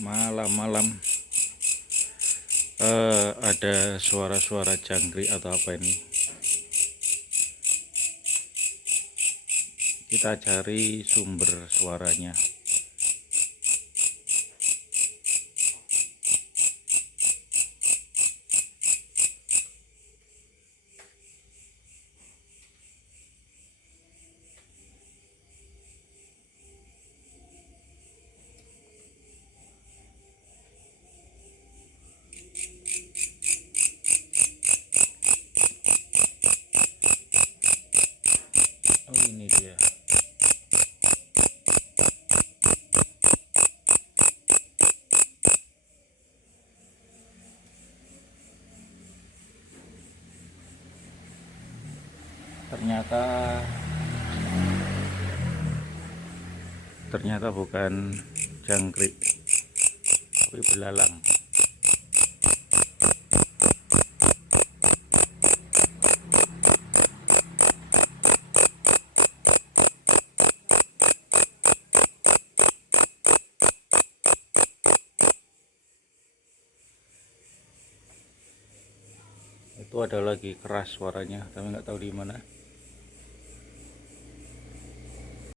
malam-malam ada suara-suara jangkrik atau apa ini. Kita cari sumber suaranya. Oh, ini dia. Ternyata bukan jangkrik, tapi belalang. Itu ada lagi keras suaranya, tapi nggak tahu di mana.